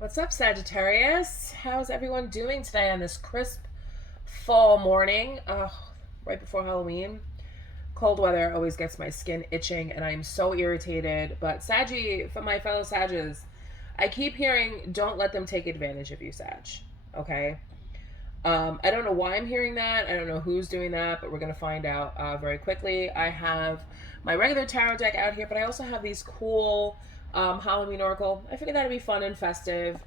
What's up, Sagittarius? How's everyone doing today on this crisp fall morning? Right before Halloween. Cold weather always gets my skin itching, and I'm so irritated. But Saggy, for my fellow Sages, I keep hearing, don't let them take advantage of you, Sag. Okay? I don't know why I'm hearing that. I don't know who's doing that, but we're going to find out very quickly. I have my regular tarot deck out here, but I also have these cool Halloween Oracle. I figured that'd be fun and festive.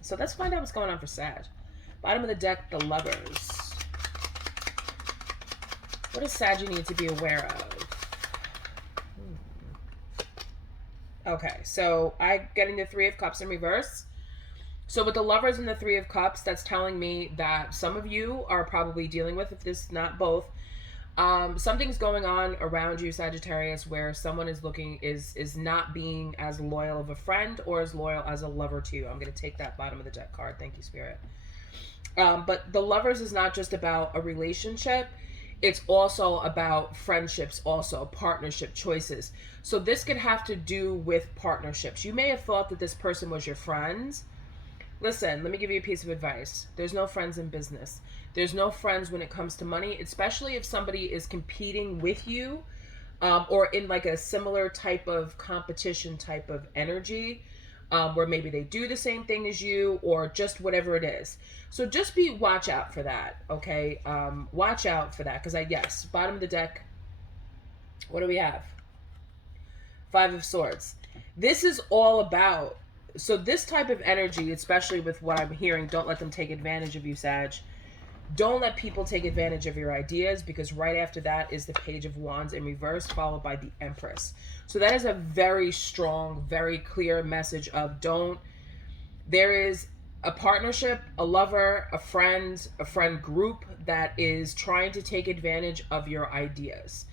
So let's find out what's going on for Sag. Bottom of the deck, the Lovers. What does Sag need to be aware of? Okay, so I getting the Three of Cups in reverse. So with the Lovers and the Three of Cups, that's telling me that some of you are probably dealing with, if this not both, something's going on around you, Sagittarius, where someone is not being as loyal of a friend or as loyal as a lover to you. I'm going to take that bottom of the deck card. Thank you, Spirit. But the Lovers is not just about a relationship. It's also about friendships, also partnership choices. So this could have to do with partnerships. You may have thought that this person was your friend. Listen, let me give you a piece of advice. There's no friends in business. There's no friends when it comes to money, especially if somebody is competing with you, or in like a similar type of competition type of energy, where maybe they do the same thing as you or just whatever it is. So just watch out for that, okay? Watch out for that, because yes, bottom of the deck, what do we have? Five of Swords. This is all about, so this type of energy, especially with what I'm hearing, don't let them take advantage of you, Sag. Don't let people take advantage of your ideas, because right after that is the Page of Wands in reverse, followed by the Empress. So that is a very strong, very clear message of there is a partnership, a lover, a friend group that is trying to take advantage of your ideas.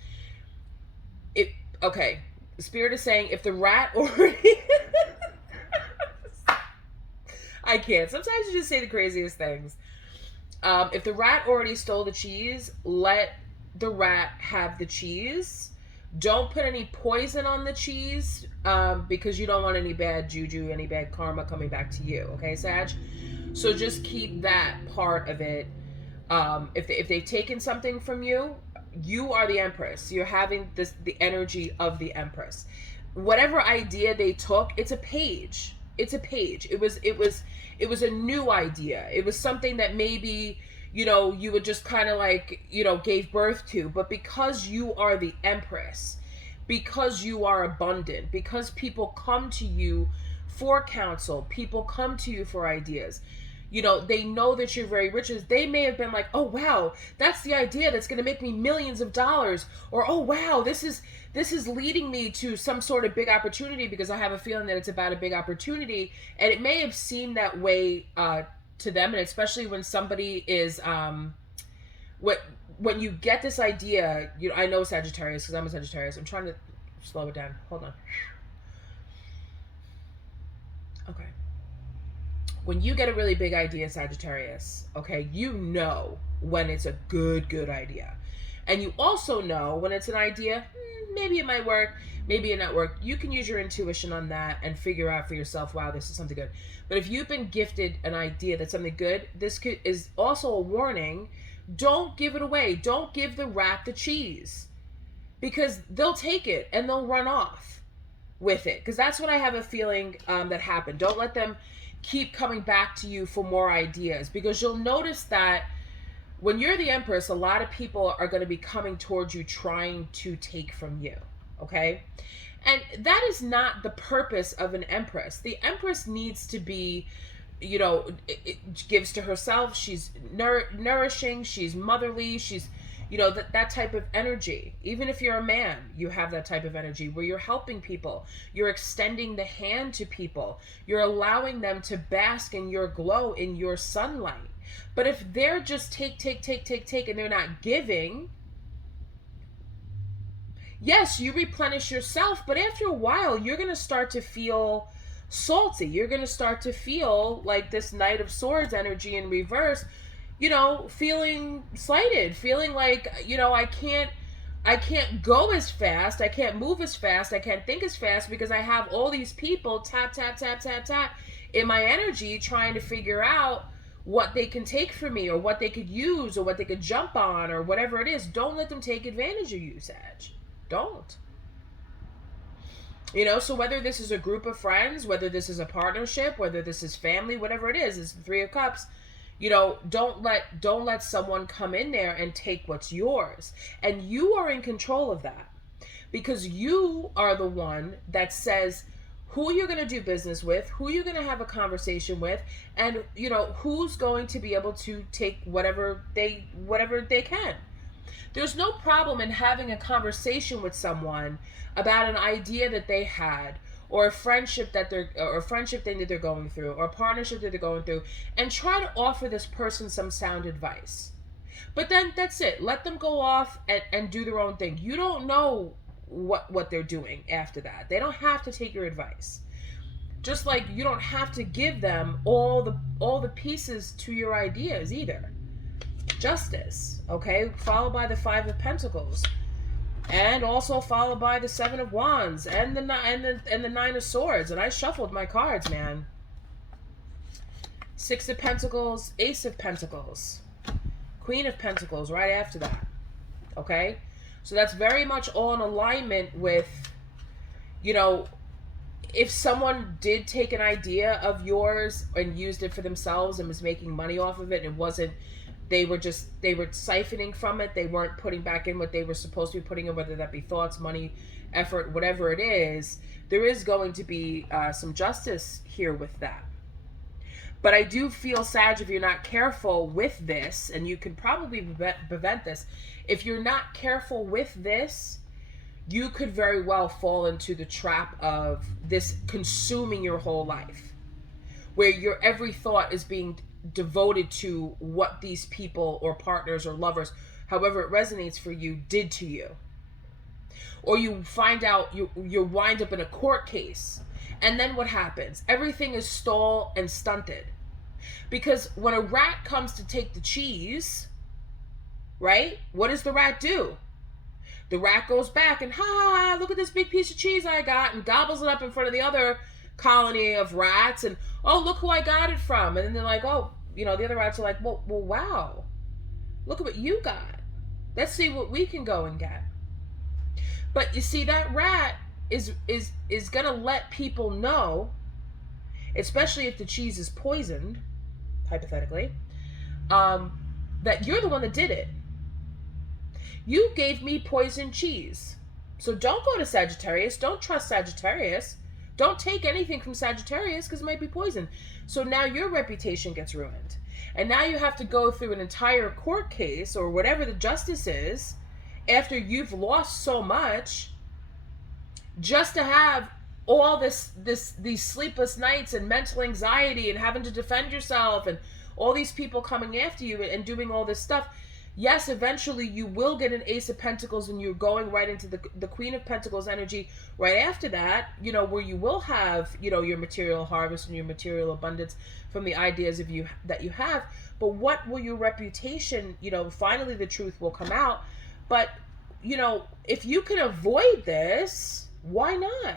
Okay, the Spirit is saying if the rat already... I can't. Sometimes you just say the craziest things. If the rat already stole the cheese, let the rat have the cheese. Don't put any poison on the cheese, because you don't want any bad juju, any bad karma coming back to you. Okay, Sag? So just keep that part of it. If they've taken something from you, you are the Empress. You're having the energy of the Empress. Whatever idea they took, it's a page. It's a page. It was a new idea. It was something that maybe, you would just kind of like, gave birth to. But because you are the Empress, because you are abundant, because people come to you for counsel, people come to you for ideas, they know that you're very rich. They may have been like, oh wow, that's the idea that's going to make me millions of dollars, or oh wow, this is leading me to some sort of big opportunity, because I have a feeling that it's about a big opportunity. And it may have seemed that way to them. And especially when somebody is when you get this idea, I know Sagittarius because I'm a Sagittarius. I'm trying to slow it down. Hold on. Okay. When you get a really big idea, Sagittarius, okay, when it's a good idea. And you also know when it's an idea, maybe it might work, maybe it not work. You can use your intuition on that and figure out for yourself, wow, this is something good. But if you've been gifted an idea that's something good, is also a warning. Don't give it away. Don't give the rat the cheese, because they'll take it and they'll run off with it. Because that's what I have a feeling that happened. Don't let them keep coming back to you for more ideas, because you'll notice that when you're the Empress, a lot of people are going to be coming towards you trying to take from you, okay? And that is not the purpose of an Empress. The Empress needs to be, it gives to herself. She's nourishing, she's motherly, she's, that type of energy. Even if you're a man, you have that type of energy where you're helping people. You're extending the hand to people. You're allowing them to bask in your glow, in your sunlight. But if they're just take, and they're not giving, yes, you replenish yourself, but after a while, you're going to start to feel salty. You're going to start to feel like this Knight of Swords energy in reverse, feeling slighted, feeling like, I can't I can't go as fast, I can't move as fast, I can't think as fast because I have all these people tap, tap, tap, tap, tap in my energy trying to figure out what they can take from me or what they could use or what they could jump on or whatever it is. Don't let them take advantage of you, Sag. Don't. You know, so whether this is a group of friends, whether this is a partnership, whether this is family, whatever it is, it's the Three of Cups. You know, don't let someone come in there and take what's yours. And you are in control of that. Because you are the one that says who you're going to do business with, who you're going to have a conversation with, and you know, who's going to be able to take whatever they can. There's no problem in having a conversation with someone about an idea that they had, or a friendship or a friendship thing that they're going through, or a partnership that they're going through, and try to offer this person some sound advice. But then that's it. Let them go off and do their own thing. You don't know what they're doing after that. They don't have to take your advice. Just like you don't have to give them all the pieces to your ideas either. Justice, okay, followed by the Five of Pentacles, and also followed by the Seven of Wands and the Nine of Swords. And I shuffled my cards, man. Six of Pentacles, Ace of Pentacles, Queen of Pentacles right after that. Okay? So that's very much all in alignment with, you know, if someone did take an idea of yours and used it for themselves and was making money off of it, and it wasn't, they were siphoning from it, they weren't putting back in what they were supposed to be putting in, whether that be thoughts, money, effort, whatever it is, there is going to be some justice here with that. But I do feel, Sag, if you're not careful with this, and you can probably prevent this, if you're not careful with this, you could very well fall into the trap of this consuming your whole life, where your every thought is being devoted to what these people or partners or lovers, however it resonates for you, did to you. Or you find out you wind up in a court case, and then what happens? Everything is stalled and stunted. Because when a rat comes to take the cheese, right, what does the rat do? The rat goes back and, ha, look at this big piece of cheese I got, and gobbles it up in front of the other colony of rats, and, oh, look who I got it from. And then they're like, oh, you know, the other rats are like, well, wow, look at what you got. Let's see what we can go and get. But you see, that rat is going to let people know, especially if the cheese is poisoned, hypothetically, that you're the one that did it. You gave me poisoned cheese. So don't go to Sagittarius. Don't trust Sagittarius. Don't take anything from Sagittarius because it might be poison. So now your reputation gets ruined. And now you have to go through an entire court case or whatever the justice is after you've lost so much, just to have all these sleepless nights and mental anxiety and having to defend yourself and all these people coming after you and doing all this stuff. Yes, eventually you will get an Ace of Pentacles and you're going right into the Queen of Pentacles energy right after that, you know, where you will have, you know, your material harvest and your material abundance from the ideas of you that you have. But what will your reputation, you know, finally the truth will come out. But, you know, if you can avoid this, why not?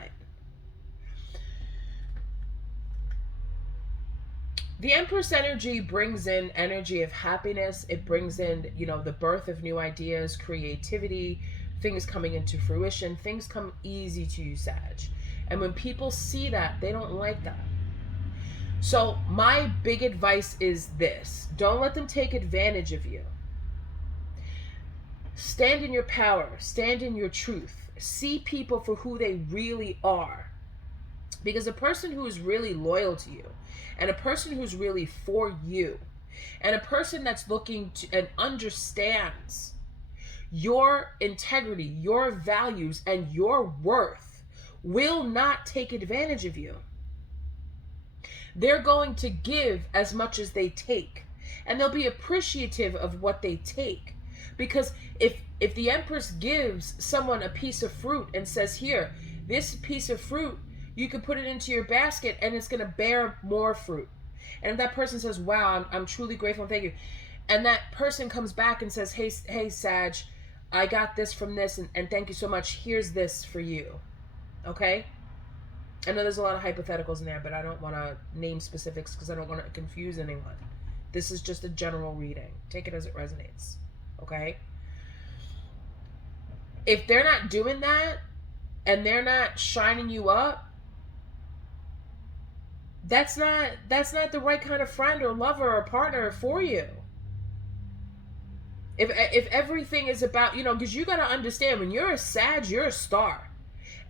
The Empress energy brings in energy of happiness. It brings in, you know, the birth of new ideas, creativity, things coming into fruition. Things come easy to you, Sag. And when people see that, they don't like that. So my big advice is this. Don't let them take advantage of you. Stand in your power. Stand in your truth. See people for who they really are. Because a person who is really loyal to you, and a person who's really for you, and a person that's looking to and understands your integrity, your values, and your worth, will not take advantage of you. They're going to give as much as they take, and they'll be appreciative of what they take. Because if the Empress gives someone a piece of fruit and says, here, this piece of fruit, you can put it into your basket and it's going to bear more fruit. And if that person says, wow, I'm truly grateful and thank you. And that person comes back and says, hey Sag, I got this from this, and thank you so much. Here's this for you. Okay? I know there's a lot of hypotheticals in there, but I don't want to name specifics because I don't want to confuse anyone. This is just a general reading. Take it as it resonates. Okay? If they're not doing that and they're not shining you up, that's not the right kind of friend or lover or partner for you. If everything is about, because you got to understand, when you're a Sag, you're a star.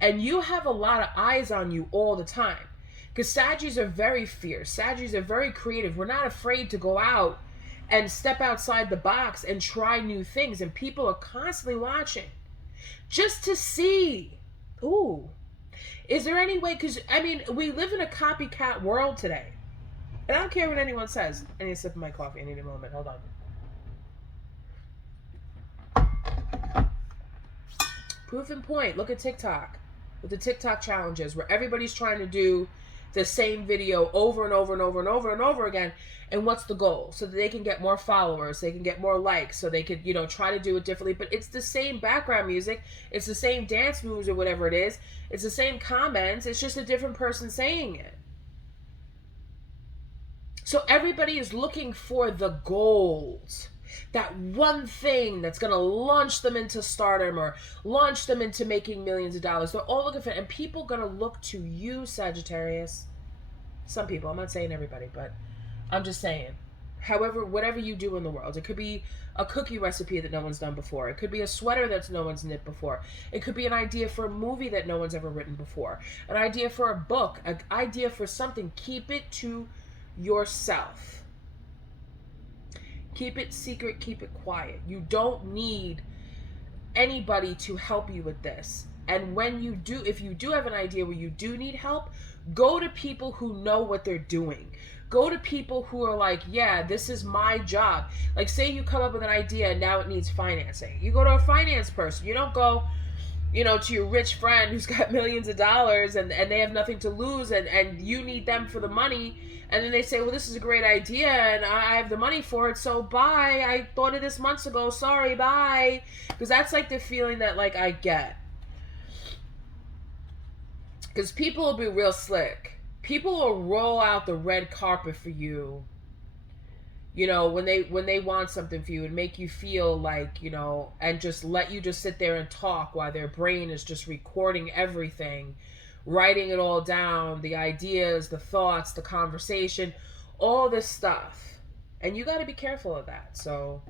And you have a lot of eyes on you all the time. Because Saggies are very fierce. Saggies are very creative. We're not afraid to go out and step outside the box and try new things. And people are constantly watching just to see, ooh, is there any way? Because, we live in a copycat world today. And I don't care what anyone says. I need a sip of my coffee. I need a moment. Hold on. Proof and point. Look at TikTok. With the TikTok challenges where everybody's trying to do the same video over and over and over and over and over again. And what's the goal? So that they can get more followers, they can get more likes, so they could, try to do it differently. But it's the same background music, it's the same dance moves or whatever it is, it's the same comments, it's just a different person saying it. So everybody is looking for the gold. That one thing that's going to launch them into stardom or launch them into making millions of dollars. They're all looking for it. And people are going to look to you, Sagittarius. Some people. I'm not saying everybody, but I'm just saying. However, whatever you do in the world. It could be a cookie recipe that no one's done before. It could be a sweater that no one's knit before. It could be an idea for a movie that no one's ever written before. An idea for a book. An idea for something. Keep it to yourself. Keep it secret, keep it quiet. You don't need anybody to help you with this. And when you do, if you do have an idea where you do need help, go to people who know what they're doing. Go to people who are like, yeah, this is my job. Like, say you come up with an idea and now it needs financing. You go to a finance person. You don't go, to your rich friend who's got millions of dollars and they have nothing to lose and you need them for the money. And then they say, well, this is a great idea and I have the money for it, so bye. I thought of this months ago. Sorry, bye. Because that's like the feeling that like I get. Because people will be real slick. People will roll out the red carpet for you, when they want something for you and make you feel like, and just let you just sit there and talk while their brain is just recording everything, writing it all down, the ideas, the thoughts, the conversation, all this stuff. And you got to be careful of that. So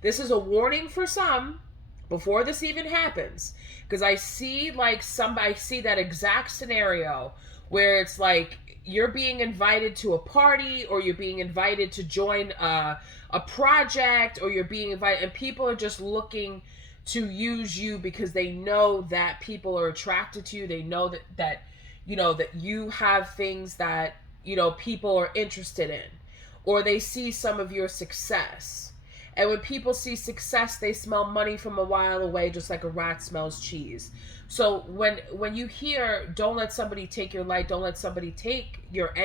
this is a warning for some before this even happens. Because I see that exact scenario where it's like you're being invited to a party or you're being invited to join a project or you're being invited and people are just looking to use you because they know that people are attracted to you. They know that you have things that, people are interested in, or they see some of your success. And when people see success, they smell money from a while away, just like a rat smells cheese. So when you hear, don't let somebody take your light, don't let somebody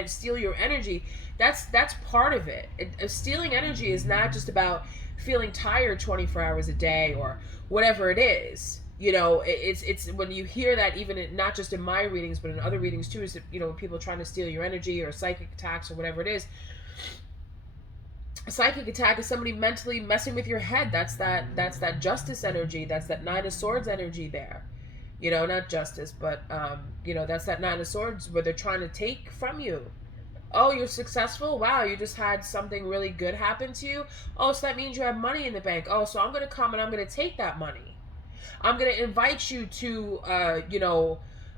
steal your energy, that's part of it. Stealing energy is not just about feeling tired 24 hours a day or whatever it is. It's when you hear that, even not just in my readings, but in other readings too, is that, when people are trying to steal your energy or psychic attacks or whatever it is. A psychic attack is somebody mentally messing with your head. That's that justice energy. That's that Nine of Swords energy there. Not justice, but, that's that Nine of Swords where they're trying to take from you. Oh, you're successful? Wow, you just had something really good happen to you? Oh, so that means you have money in the bank. Oh, so I'm going to come and I'm going to take that money. I'm going to invite you to,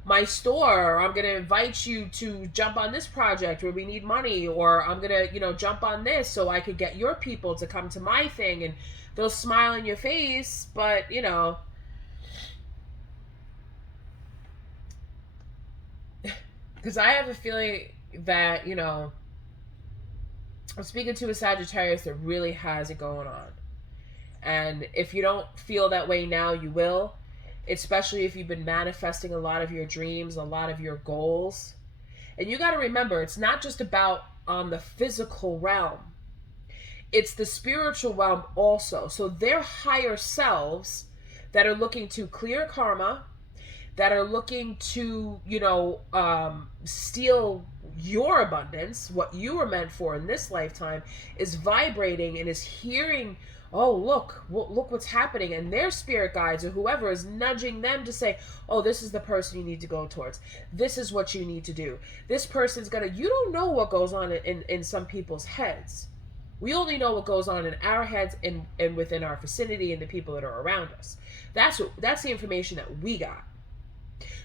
my store, or I'm going to invite you to jump on this project where we need money, or I'm going to, jump on this so I could get your people to come to my thing, and they'll smile in your face, but, because I have a feeling that, I'm speaking to a Sagittarius that really has it going on. And if you don't feel that way now, you will. Especially if you've been manifesting a lot of your dreams, a lot of your goals. And you got to remember, it's not just about on the physical realm. It's the spiritual realm also. So their higher selves, that are looking to clear karma, that are looking to, steal your abundance, what you were meant for in this lifetime, is vibrating and is hearing, oh, look what's happening. And their spirit guides or whoever is nudging them to say, oh, this is the person you need to go towards. This is what you need to do. This person's you don't know what goes on in some people's heads. We only know what goes on in our heads and within our vicinity and the people that are around us. That's the information that we got.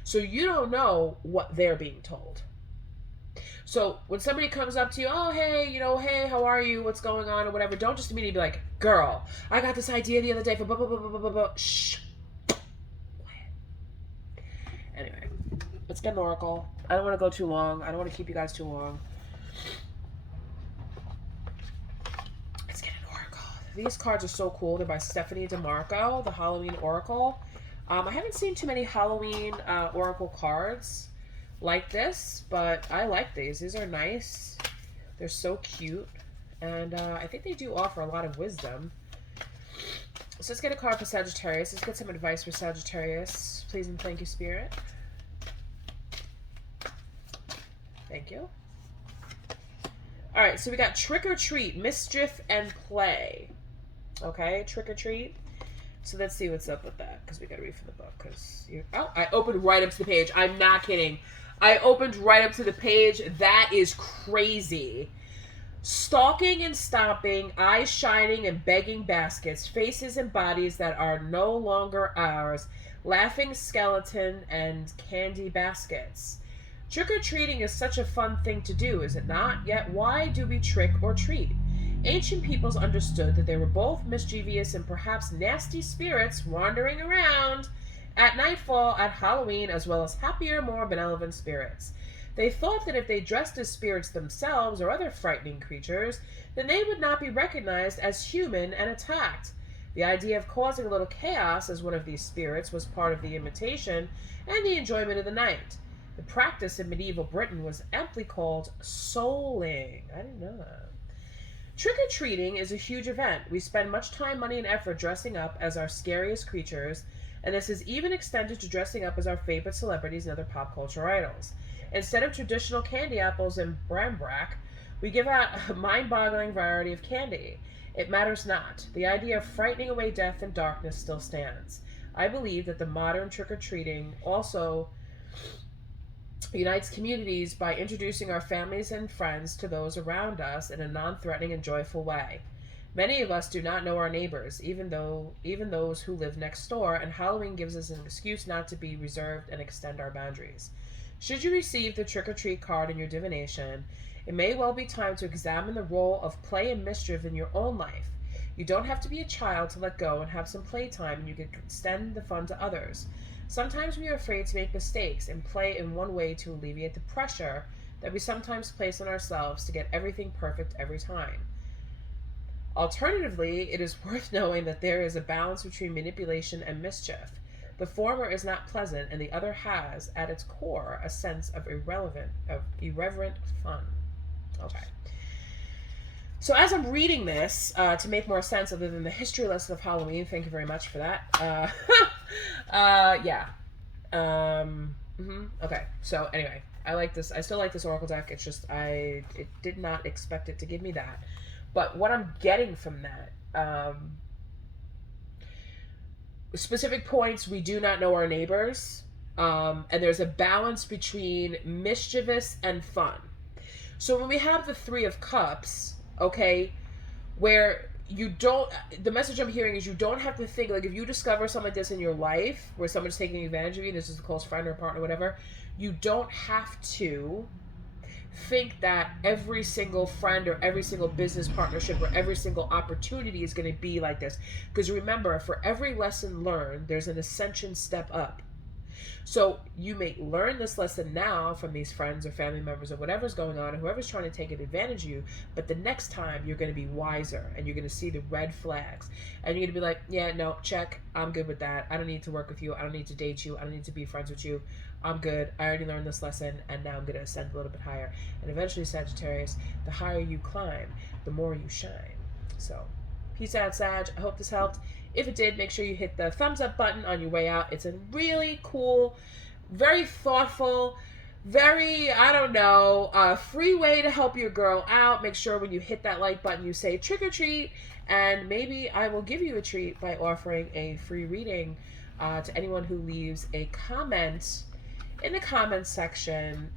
So you don't know what they're being told. So when somebody comes up to you, oh, hey, hey, how are you? What's going on? Or whatever. Don't just immediately be like, girl, I got this idea the other day for blah, blah, blah, blah, blah, blah. Shh. Quiet. Anyway, let's get an oracle. I don't want to go too long. I don't want to keep you guys too long. Let's get an oracle. These cards are so cool. They're by Stephanie DeMarco, the Halloween Oracle. I haven't seen too many Halloween oracle cards like this, but I like these. These are nice. They're so cute. And I think they do offer a lot of wisdom. So let's get a card for Sagittarius. Let's get some advice for Sagittarius. Please and thank you, Spirit. Thank you. All right, so we got trick or treat, mischief, and play. Okay, trick or treat. So let's see what's up with that, because we got to read from the book. I opened right up to the page. I'm not kidding. I opened right up to the page. That is crazy. Stalking and stomping, eyes shining and begging baskets, faces and bodies that are no longer ours, laughing skeleton and candy baskets. Trick-or-treating is such a fun thing to do, is it not? Yet why do we trick or treat? Ancient peoples understood that they were both mischievous and perhaps nasty spirits wandering around at nightfall at Halloween, as well as happier, more benevolent spirits. They thought that if they dressed as spirits themselves or other frightening creatures, then they would not be recognized as human and attacked. The idea of causing a little chaos as one of these spirits was part of the imitation and the enjoyment of the night. The practice in medieval Britain was amply called souling. I didn't know that. Trick-or-treating is a huge event. We spend much time, money, and effort dressing up as our scariest creatures, and this is even extended to dressing up as our favorite celebrities and other pop culture idols. Instead of traditional candy apples and brambrack, we give out a mind-boggling variety of candy. It matters not. The idea of frightening away death and darkness still stands. I believe that the modern trick-or-treating also unites communities by introducing our families and friends to those around us in a non-threatening and joyful way. Many of us do not know our neighbors, even those who live next door, and Halloween gives us an excuse not to be reserved and extend our boundaries. Should you receive the trick-or-treat card in your divination, it may well be time to examine the role of play and mischief in your own life. You don't have to be a child to let go and have some playtime, and you can extend the fun to others. Sometimes we are afraid to make mistakes and play in one way to alleviate the pressure that we sometimes place on ourselves to get everything perfect every time. Alternatively, it is worth knowing that there is a balance between manipulation and mischief. The former is not pleasant, and the other has, at its core, a sense of irreverent fun. Okay. So as I'm reading this, to make more sense other than the history lesson of Halloween, thank you very much for that. Yeah. Okay. So anyway, I like this. I still like this Oracle deck. It's just, it did not expect it to give me that. But what I'm getting from that, specific points, we do not know our neighbors. And there's a balance between mischievous and fun. So when we have the Three of Cups, okay, where the message I'm hearing is you don't have to think, like if you discover something like this in your life, where someone's taking advantage of you, this is a close friend or partner, whatever, you don't have to think that every single friend or every single business partnership or every single opportunity is going to be like this. Because remember, for every lesson learned, there's an ascension step up. So you may learn this lesson now from these friends or family members or whatever's going on, or whoever's trying to take advantage of you, but the next time you're going to be wiser and you're going to see the red flags and you're going to be like, yeah, no, check, I'm good with that. I don't need to work with you. I don't need to date you. I don't need to be friends with you. I'm good. I already learned this lesson, and now I'm going to ascend a little bit higher. And eventually, Sagittarius, the higher you climb, the more you shine. So, Peace out, Sag. I hope this helped. If it did, make sure you hit the thumbs up button on your way out. It's a really cool, very thoughtful, very, I don't know, free way to help your girl out. Make sure when you hit that like button, you say trick or treat, and maybe I will give you a treat by offering a free reading to anyone who leaves a comment in the comments section.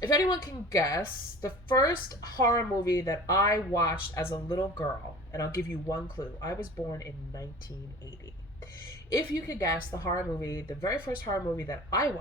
If anyone can guess, the first horror movie that I watched as a little girl, and I'll give you one clue, I was born in 1980. If you could guess the horror movie, the very first horror movie that I